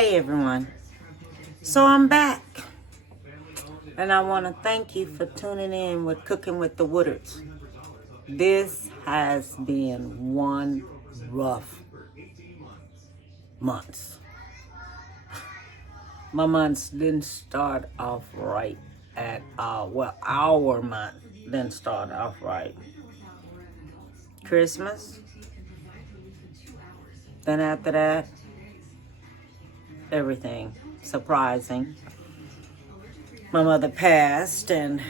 Hey everyone, so I'm back and I want to thank you for tuning in with Cooking with the Woodards. This has been one rough month. My months didn't start off right at all. Our month didn't start off right. Christmas, then after that, everything surprising. My mother passed, and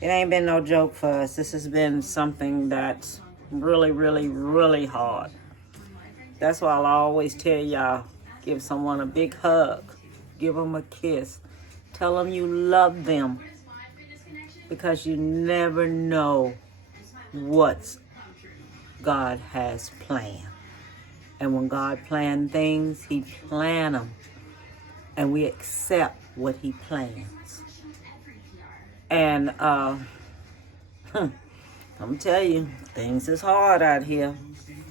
it ain't been no joke for us. This has been something that's really, really, really hard. That's why I'll always tell y'all, give someone a big hug, give them a kiss, tell them you love them, because you never know what God has planned. And when God planned things, He planned them, and we accept what He plans. And I'm tell you, things is hard out here.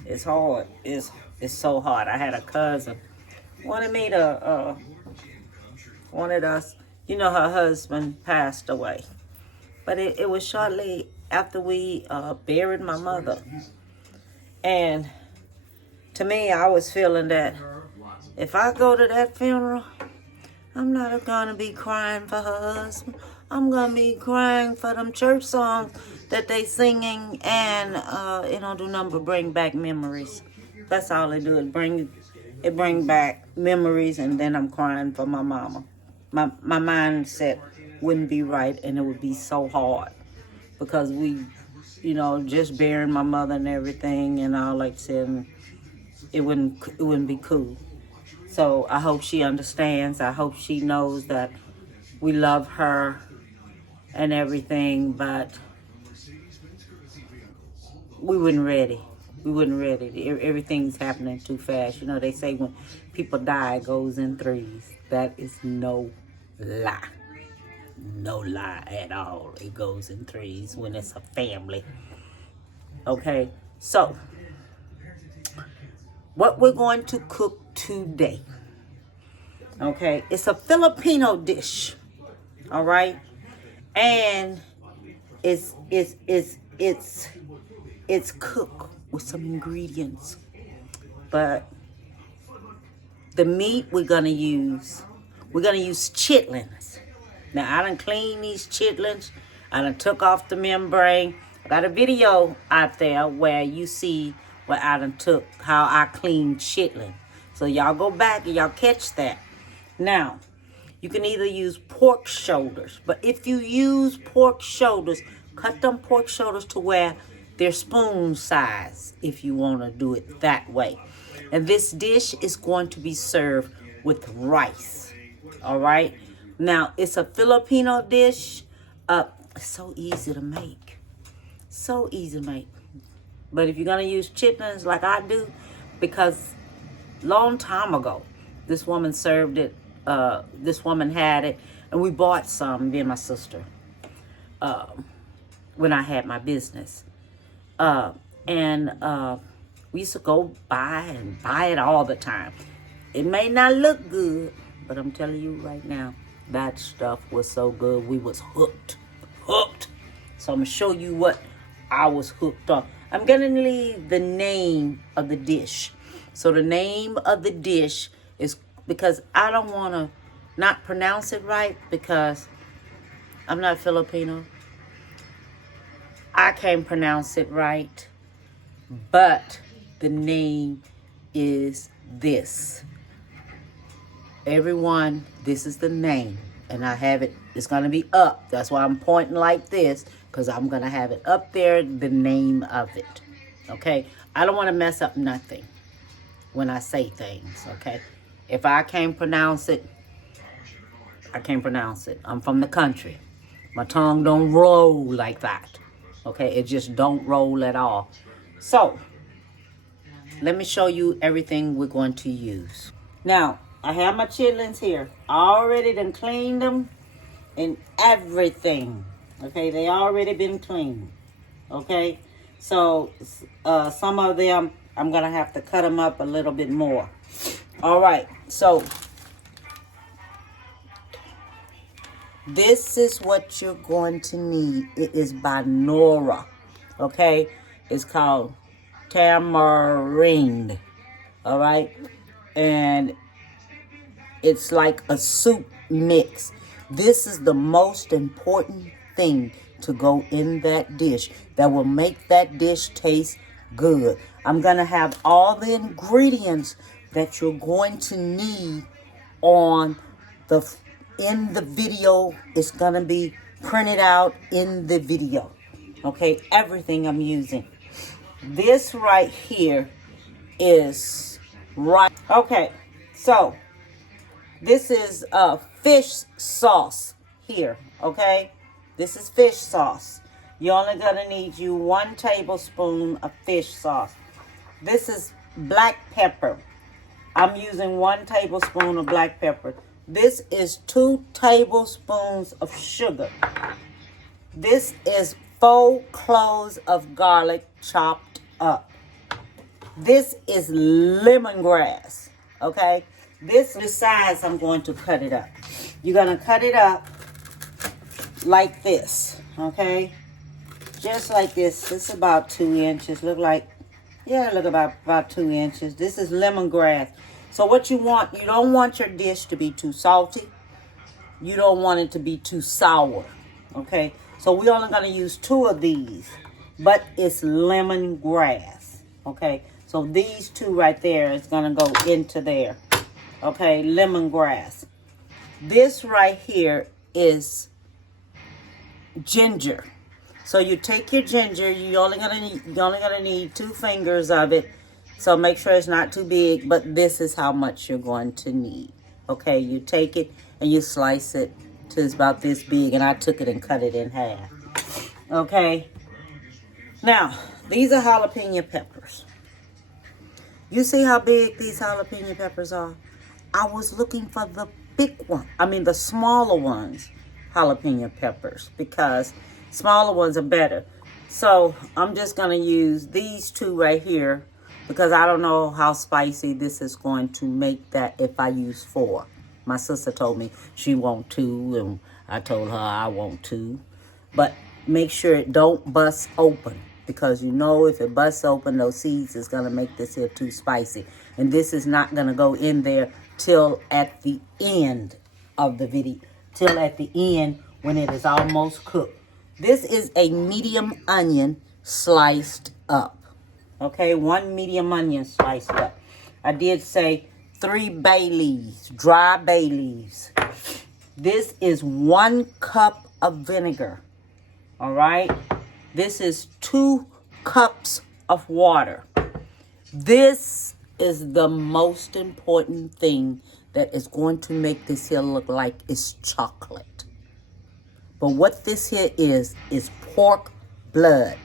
It's hard. It's so hard. I had a cousin wanted us. Her husband passed away, but it was shortly after we buried my mother. And to me, I was feeling that if I go to that funeral, I'm not gonna be crying for her husband. I'm gonna be crying for them church songs that they singing, and it don't do nothing but bring back memories. That's all it do. It bring back memories, and then I'm crying for my mama. My mindset wouldn't be right, and it would be so hard because we, just burying my mother and everything, and all like said, it wouldn't be cool. So I hope she understands. I hope she knows that we love her and everything, but we weren't ready. Everything's happening too fast. They say when people die, it goes in threes. That is no lie. No lie at all. It goes in threes when it's a family. Okay, so what we're going to cook today, okay, it's a Filipino dish, all right, and it's cooked with some ingredients, but the meat we're gonna use chitlins. Now I done cleaned these chitlins. I done took off the membrane. I got a video out there where you see what I done took, how I cleaned chitlin. So y'all go back and y'all catch that. Now, you can either use pork shoulders, but if you use pork shoulders, cut them pork shoulders to where they're spoon size if you want to do it that way. And this dish is going to be served with rice. All right. Now, it's a Filipino dish. It's so easy to make. So easy to make. But if you're going to use chitlins like I do, because long time ago, this woman served it. This woman had it, and we bought some, me and my sister, when I had my business. And we used to go buy it all the time. It may not look good, but I'm telling you right now, that stuff was so good. We was hooked. So I'm going to show you what I was hooked on. I'm going to leave the name of the dish. So the name of the dish is, because I don't want to not pronounce it right, because I'm not Filipino. I can't pronounce it right, but the name is this. Everyone, this is the name, and I have it. It's going to be up. That's why I'm pointing like this, because I'm going to have it up there, the name of it. Okay? I don't want to mess up nothing when I say things, okay? If I can't pronounce it, I can't pronounce it. I'm from the country. My tongue don't roll like that. Okay, it just don't roll at all. So, let me show you everything we're going to use. Now, I have my chitlins here. I already done cleaned them and everything. Okay, they already been cleaned. Okay, so some of them, I'm going to have to cut them up a little bit more. All right, so this is what you're going to need. It is by Nora, okay? It's called tamarind, all right? And it's like a soup mix. This is the most important thing to go in that dish that will make that dish taste good. I'm going to have all the ingredients that you're going to need on the in the video. It's going to be printed out in the video. Okay, everything I'm using. This right here is right. Okay, so this is fish sauce here, okay? This is fish sauce. You're only gonna need 1 tablespoon of fish sauce. This is black pepper. I'm using 1 tablespoon of black pepper. This is 2 tablespoons of sugar. This is 4 cloves of garlic chopped up. This is lemongrass, okay? This is the size I'm going to cut it up. You're going to cut it up like this, okay? Just like this. This is about 2 inches. Look about 2 inches. This is lemongrass. So what you want, you don't want your dish to be too salty. You don't want it to be too sour, okay? So we're only going to use 2 of these, but it's lemongrass, okay? So these 2 right there is going to go into there. Okay, lemongrass. This right here is ginger. So you take your ginger. You're only gonna need 2 fingers of it. So make sure it's not too big. But this is how much you're going to need. Okay, you take it and you slice it to it's about this big. And I took it and cut it in half. Okay. Now these are jalapeno peppers. You see how big these jalapeno peppers are? I was looking for the big one. I mean, the smaller ones, jalapeno peppers, because smaller ones are better. So I'm just going to use these 2 right here because I don't know how spicy this is going to make that if I use 4. My sister told me she want 2, and I told her I want 2. But make sure it don't bust open, because you know if it busts open, those seeds is going to make this here too spicy. And this is not going to go in there till at the end of the video. Till at the end when it is almost cooked. This is a medium onion sliced up. Okay, 1 medium onion sliced up. I did say 3 bay leaves, dry bay leaves. This is 1 cup of vinegar. All right. This is 2 cups of water. This is the most important thing that is going to make this here look like it's chocolate. But what this here is pork blood.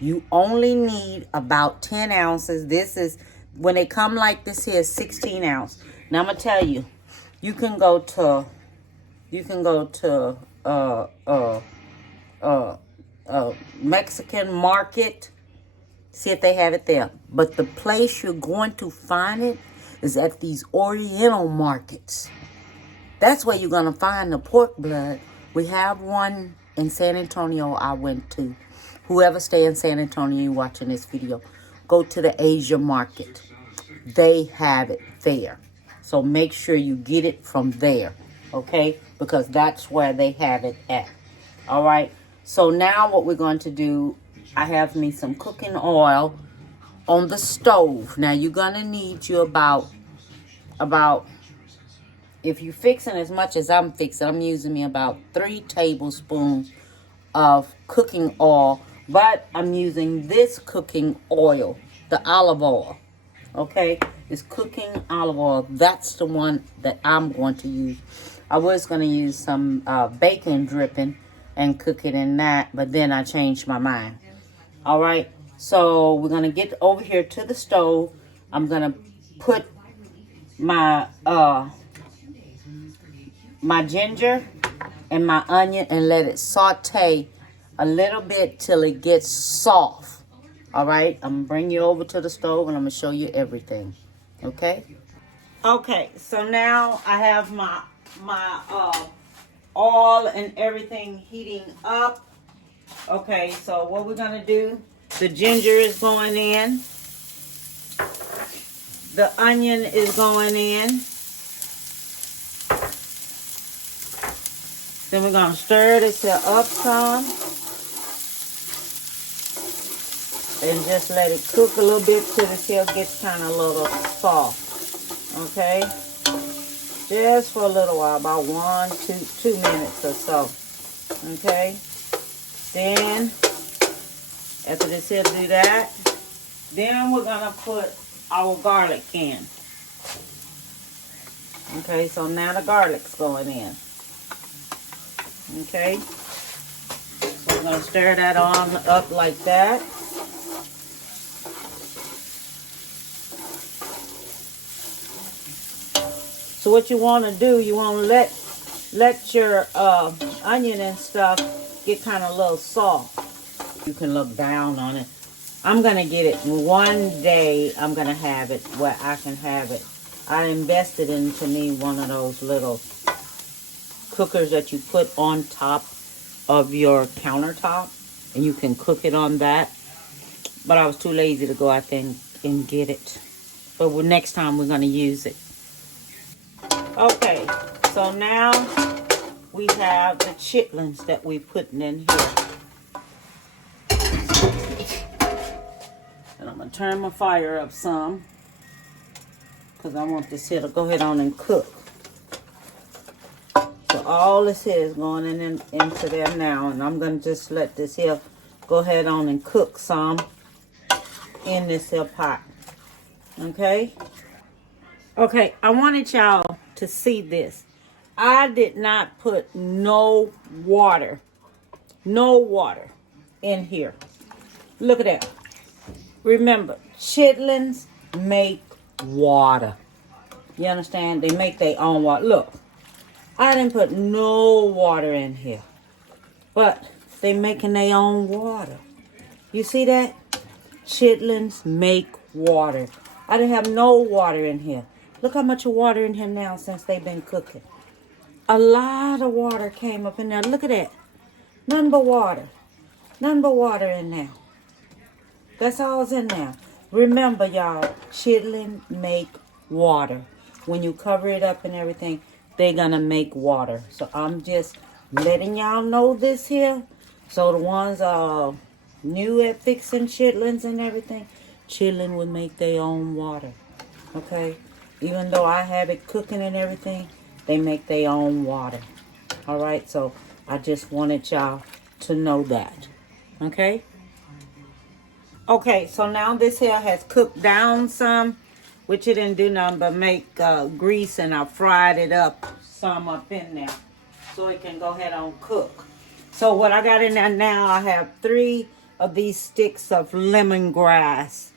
You only need about 10 ounces. This is, when they come like this here, 16 ounce. Now I'm going to tell you, you can go to Mexican market, see if they have it there. But the place you're going to find it is at these Oriental markets. That's where you're going to find the pork blood. We have one in San Antonio I went to. Whoever stay in San Antonio watching this video, go to the Asia market. They have it there. So make sure you get it from there, okay? Because that's where they have it at. All right? So now what we're going to do, I have me some cooking oil on the stove. Now you're going to need you about, if you're fixing as much as I'm fixing, I'm using me about 3 tablespoons of cooking oil. But I'm using this cooking oil, the olive oil. Okay? It's cooking olive oil. That's the one that I'm going to use. I was going to use some bacon dripping and cook it in that, but then I changed my mind. All right? So we're going to get over here to the stove. I'm going to put my my ginger and my onion and let it saute a little bit till it gets soft. All right, I'm gonna bring you over to the stove and I'm gonna show you everything. Okay. Okay, so now I have my oil and everything heating up. Okay, so what we're gonna do, the ginger is going in, the onion is going in, then we're gonna stir this up some and just let it cook a little bit till the tail gets kind of a little soft. Okay, just for a little while, about 2 minutes or so. Okay, then after this here do that, then we're gonna put our garlic in. Okay, so now the garlic's going in. Okay, so we're gonna stir that on up like that. So what you want to do, you want to let your onion and stuff get kind of a little soft. You can look down on it. I'm going to get it one day. I'm going to have it where I can have it. I invested into me one of those little cookers that you put on top of your countertop, and you can cook it on that. But I was too lazy to go out there and get it. But next time we're going to use it. Okay, so now we have the chitlins that we're putting in here. And I'm going to turn my fire up some, because I want this here to go ahead on and cook. So all this here is going into there now, and I'm going to just let this here go ahead on and cook some in this here pot. Okay? Okay, I wanted y'all to see this. I did not put no water in here. Look at that. Remember, chitlins make water. You understand? They make their own water. Look, I didn't put no water in here, but they making their own water. You see that? Chitlins make water. I didn't have no water in here. Look how much water in here now since they've been cooking. A lot of water came up in there. Look at that. Nothing but water. Nothing but water in there. That's all's in there. Remember, y'all, chitlin make water. When you cover it up and everything, they're going to make water. So I'm just letting y'all know this here. So the ones new at fixing chitlins and everything, chitlin will make their own water. Okay? Even though I have it cooking and everything, they make their own water. All right? So I just wanted y'all to know that. Okay? Okay, so now this here has cooked down some, which it didn't do nothing but make grease, and I fried it up some up in there so it can go ahead on cook. So what I got in there now, I have 3 of these sticks of lemongrass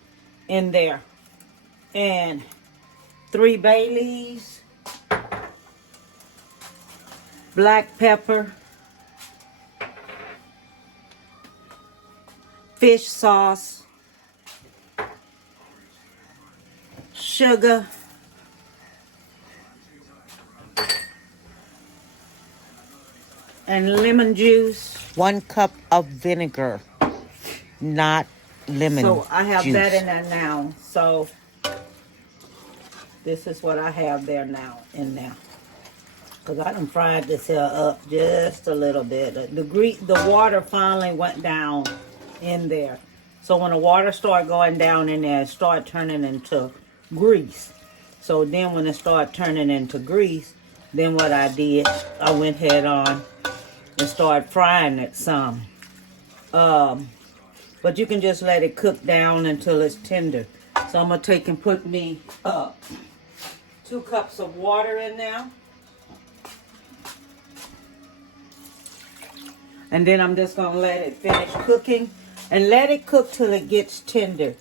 in there, and 3 bay leaves, black pepper, fish sauce, sugar, and lemon juice. 1 cup of vinegar, not lemon juice. So I have that in there now. So this is what I have there now in there. Because I done fried this here up just a little bit. The water finally went down in there. So when the water started going down in there, it started turning into grease. So then when it started turning into grease, then what I did, I went head on and started frying it some. But you can just let it cook down until it's tender. So I'm going to take and put me 2 cups of water in there. And then I'm just going to let it finish cooking. And let it cook till it gets tender.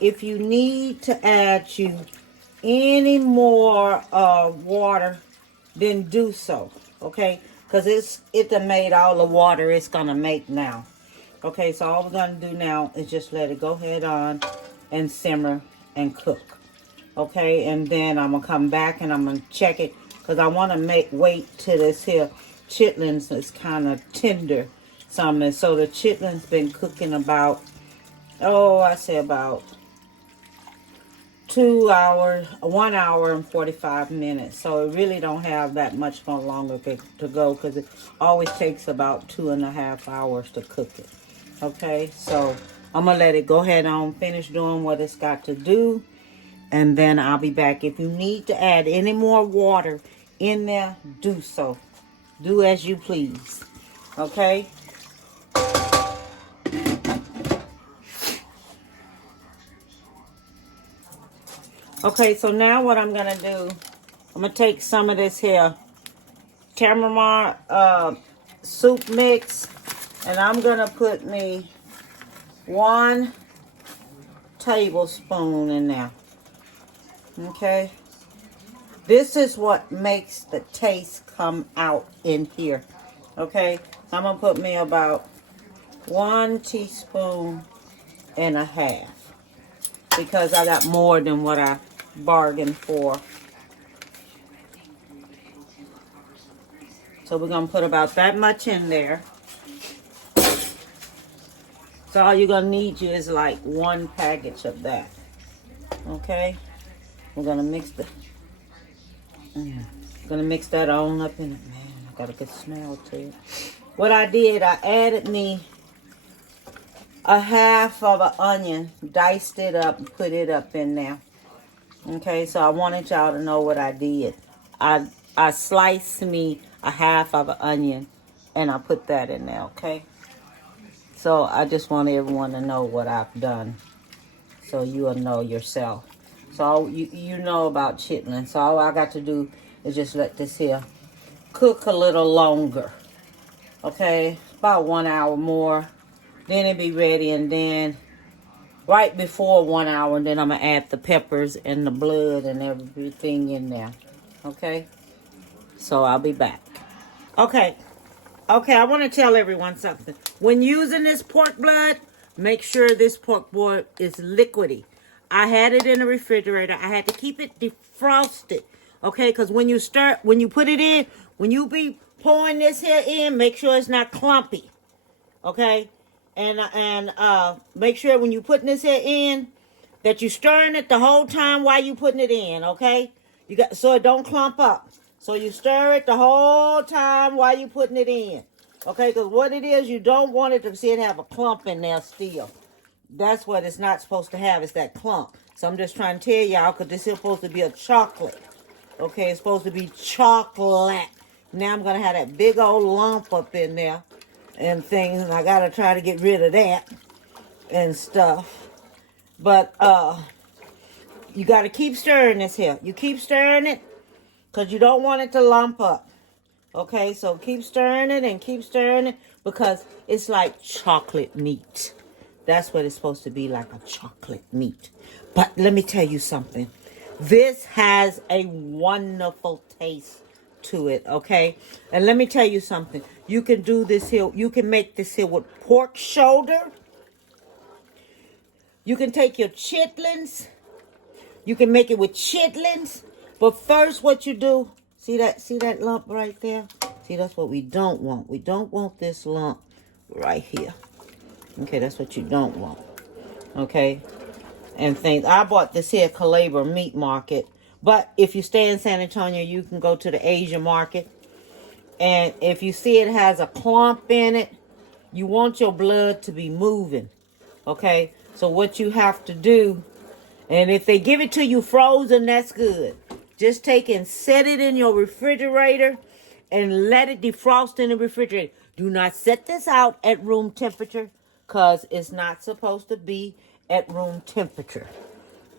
If you need to add any more water, then do so. Okay? Because it done made all the water it's going to make now. Okay, so all we're going to do now is just let it go ahead on and simmer and cook. Okay, and then I'm gonna come back and I'm gonna check it because I want to wait till this here chitlins is kind of tender. Something. So the chitlins been cooking about, oh, I say about 2 hours, 1 hour and 45 minutes. So it really don't have that much more longer to go because it always takes about 2.5 hours to cook it. Okay, so I'm gonna let it go ahead on, finish doing what it's got to do, and then I'll be back. If you need to add any more water in there, do so. Do as you please. Okay. Okay, so now what I'm gonna do, I'm gonna take some of this here tamarind soup mix, and I'm gonna put me 1 tablespoon in there. Okay, this is what makes the taste come out in here. Okay, so I'm gonna put me about 1.5 teaspoons because I got more than what I bargained for. So we're gonna put about that much in there. So all you're gonna need is like 1 package of that. Okay, we're gonna mix that on up in it. Man, I got a good smell to it. What I did, I added me a half of an onion, diced it up, and put it up in there. Okay, so I wanted y'all to know what I did. I sliced me a half of an onion, and I put that in there. Okay, so I just want everyone to know what I've done, so you will know yourself. So you know about chitlin. So all I got to do is just let this here cook a little longer. Okay, about 1 hour more. Then it'll be ready, and then right before 1 hour, and then I'm going to add the peppers and the blood and everything in there. Okay? So I'll be back. Okay, I want to tell everyone something. When using this pork blood, make sure this pork blood is liquidy. I had it in the refrigerator. I had to keep it defrosted. Okay, because when you put it in, when you be pouring this here in, make sure it's not clumpy. Okay? And make sure when you putting this here in that you stirring it the whole time while you putting it in, okay? So it don't clump up. So you stir it the whole time while you putting it in, okay? Because what it is, you don't want it to see it have a clump in there still. That's what it's not supposed to have. It's that clump. So I'm just trying to tell y'all because this is supposed to be a chocolate, okay? It's supposed to be chocolate. Now I'm gonna have that big old lump up in there and things, and I gotta try to get rid of that and stuff. But you gotta keep stirring this here. You keep stirring it because you don't want it to lump up. Okay, so keep stirring it and keep stirring it because it's like chocolate meat. That's what it's supposed to be, like a chocolate meat. But let me tell you something. This has a wonderful taste to it, okay? And let me tell you something. You can do this here. You can make this here with pork shoulder. You can take your chitlins. You can make it with chitlins. But first what you do, see that lump right there? See, that's what we don't want. We don't want this lump right here. Okay, that's what you don't want. Okay? And things. I bought this here Calabar meat market. But if you stay in San Antonio, you can go to the Asian market. And if you see it has a clump in it, you want your blood to be moving. Okay? So what you have to do, and if they give it to you frozen, that's good. Just take and set it in your refrigerator and let it defrost in the refrigerator. Do not set this out at room temperature because it's not supposed to be at room temperature.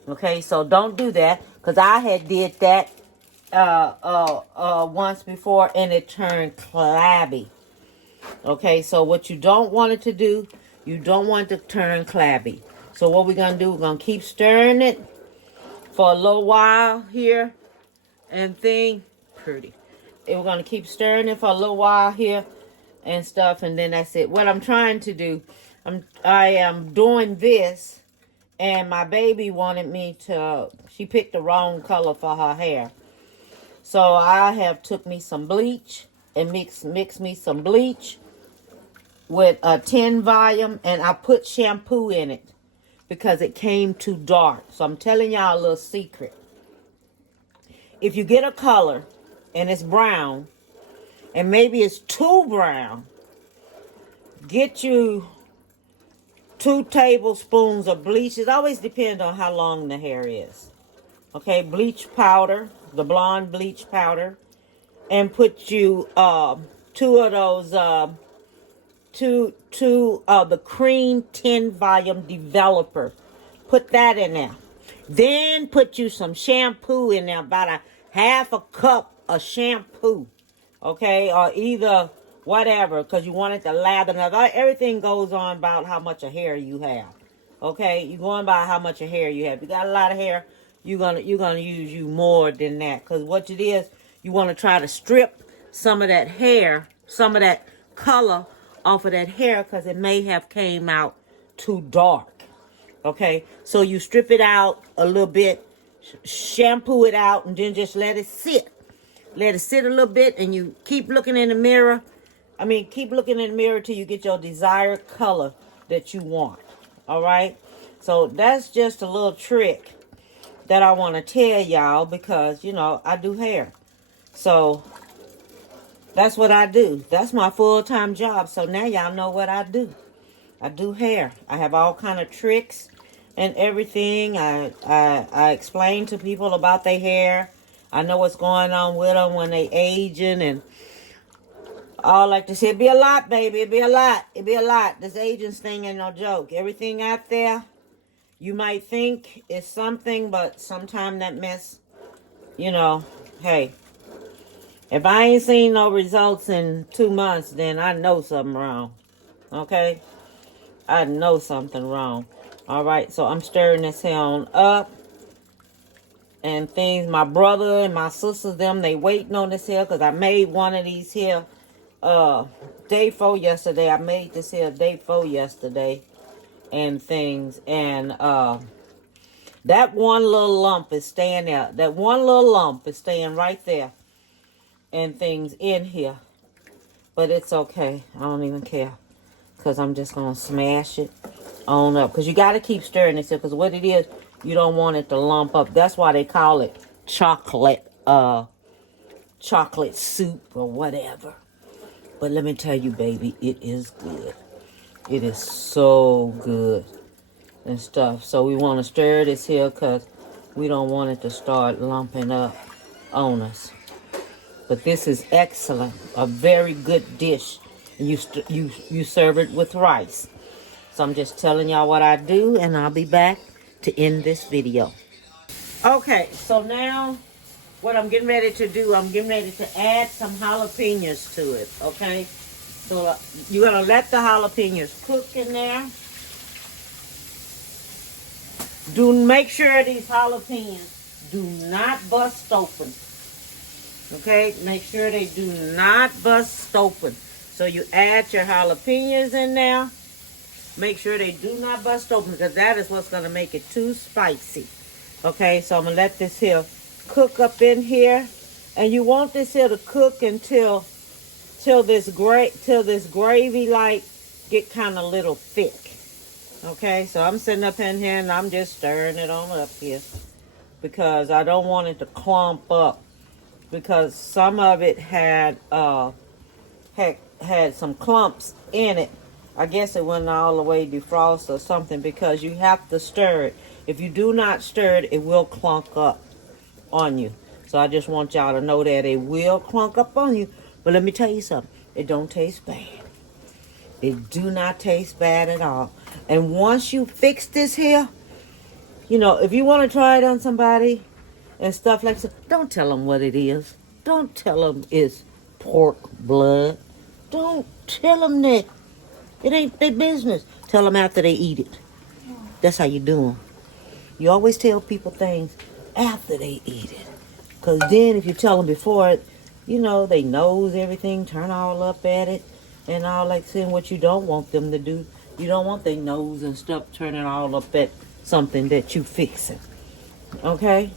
Okay, so don't do that because I had did that once before and it turned clammy. Okay, so what you don't want it to do, you don't want it to turn clammy. So what we're going to do, we're going to keep stirring it for a little while here and thing. Pretty. And we're going to keep stirring it for a little while here and stuff, and then that's it. What I'm trying to do, I am doing this And my baby wanted me to, she picked the wrong color for her hair. So I have took me some bleach and mix me some bleach with a 10 volume, and I put shampoo in it because it came too dark. So I'm telling y'all a little secret. If you get a color and it's brown, and maybe it's too brown, get you 2 tablespoons of bleach. It always depends on how long the hair is. Okay, bleach powder, the blonde bleach powder, and put you 2 of those two the cream 10 volume developer. Put that in there. Then put you some shampoo in there, about a half a cup of shampoo. Okay, or either whatever, because you want it to lather. Now, everything goes on about how much of hair you have. Okay, you're going by how much of hair you have. If you got a lot of hair, you're gonna use you more than that. Because what it is, you want to try to strip some of that hair, some of that color off of that hair, because it may have came out too dark. Okay, so you strip it out a little bit, shampoo it out, and then just let it sit. Let it sit a little bit, and you keep looking in the mirror. Keep looking in the mirror till you get your desired color that you want. All right? So that's just a little trick that I want to tell y'all because, I do hair. So that's what I do. That's my full-time job. So now y'all know what I do. I do hair. I have all kind of tricks and everything. I explain to people about their hair. I know what's going on with them when they aging, and I like to say, it be a lot, baby. It be a lot. It be a lot. This aging thing ain't no joke. Everything out there, you might think is something, but sometimes that mess, hey, if I ain't seen no results in 2 months, then I know something wrong. Okay? I know something wrong. All right, so I'm stirring this here on up. And things, my brother and my sisters, they waiting on this here because I made one of these here day 4 yesterday. I made this here day 4 yesterday and things. And that one little lump is staying there. That one little lump is staying right there and things in here. But it's okay. I don't even care because I'm just going to smash it on up. Because you got to keep stirring this here because what it is, you don't want it to lump up. That's why they call it chocolate soup or whatever. But let me tell you, baby, it is good. It is so good and stuff. So we want to stir this here because we don't want it to start lumping up on us. But this is excellent. A very good dish. You serve it with rice. So I'm just telling y'all what I do, and I'll be back to end this video. Okay, so now what I'm getting ready to do, I'm getting ready to add some jalapenos to it, okay? So you're going to let the jalapenos cook in there. Make sure these jalapenos do not bust open. Okay, make sure they do not bust open. So you add your jalapenos in there. Make sure they do not bust open because that is what's going to make it too spicy. Okay, so I'm going to let this here cook up in here. And you want this here to cook until this gravy like get kind of a little thick. Okay, so I'm sitting up in here and I'm just stirring it on up here because I don't want it to clump up because some of it had some clumps in it. I guess it wasn't all the way defrosted or something because you have to stir it. If you do not stir it, it will clunk up on you. So I just want y'all to know that it will clunk up on you. But let me tell you something. It don't taste bad. It do not taste bad at all. And once you fix this here, if you want to try it on somebody and stuff like that, don't tell them what it is. Don't tell them it's pork blood. Don't tell them that. It ain't their business. Tell them after they eat it. That's how you do them. You always tell people things after they eat it. Because then if you tell them before it, they nose everything, turn all up at it, and all like saying what you don't want them to do. You don't want their nose and stuff turning all up at something that you fixing. Okay?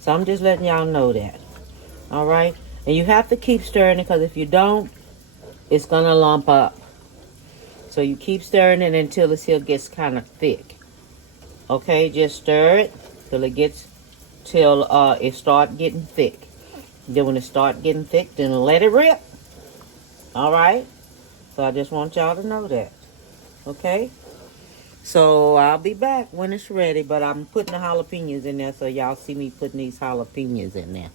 So I'm just letting y'all know that. All right? And you have to keep stirring it, because if you don't, it's going to lump up. So you keep stirring it until it gets kind of thick. Okay? Just stir it till it start getting thick. Then when it start getting thick, then let it rip. All right? So I just want y'all to know that. Okay? So I'll be back when it's ready, but I'm putting the jalapenos in there so y'all see me putting these jalapenos in there.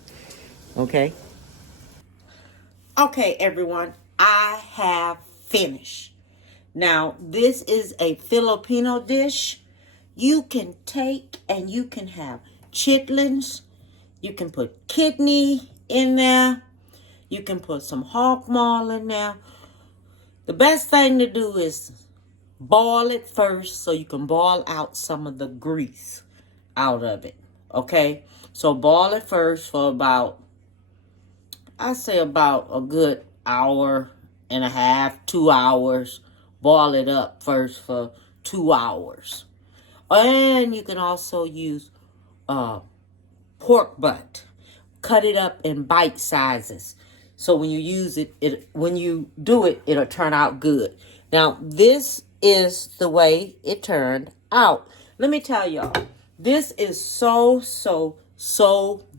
Okay? Okay, everyone. I have finished. Now, this is a Filipino dish. You can take and you can have chitlins. You can put kidney in there. You can put some hog maw in there. The best thing to do is boil it first so you can boil out some of the grease out of it. Okay? So boil it first for about, I say about a good hour and a half, 2 hours. Boil it up first for 2 hours. And you can also use pork butt. Cut it up in bite sizes. So when you use it, when you do it, it'll turn out good. Now, this is the way it turned out. Let me tell y'all, this is so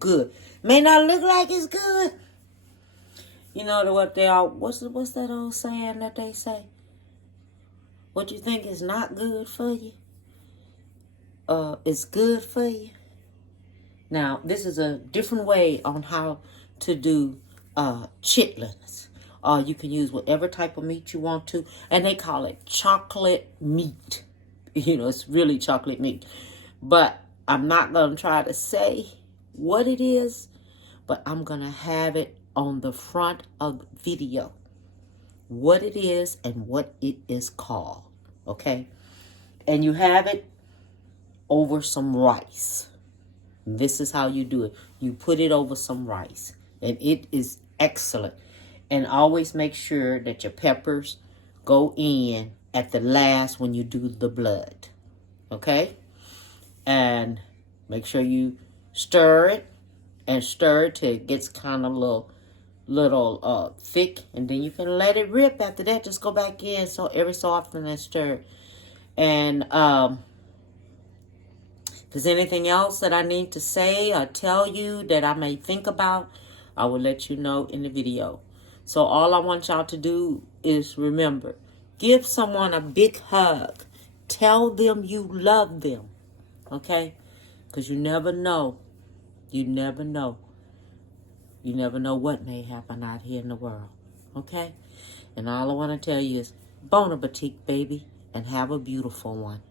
good. May not look like it's good. You know what they are? What's that old saying that they say? What you think is not good for you, is good for you. Now, this is a different way on how to do chitlins. You can use whatever type of meat you want to. And they call it chocolate meat. You know, it's really chocolate meat. But I'm not going to try to say what it is. But I'm going to have it on the front of the video. What it is and what it is called. Okay? And you have it over some rice. This is how you do it. You put it over some rice. And it is excellent. And always make sure that your peppers go in at the last when you do the blood. Okay? And make sure you stir it. And stir it till it gets kind of little thick. And then you can let it rip after that. Just go back in every so often and stir. And if there's anything else that I need to say or tell you that I may think about, I will let you know in the video. So all I want y'all to do is remember, give someone a big hug. Tell them you love them. Okay? Because you never know. You never know. You never know what may happen out here in the world. Okay? And all I want to tell you is, bon appetit, baby, and have a beautiful one.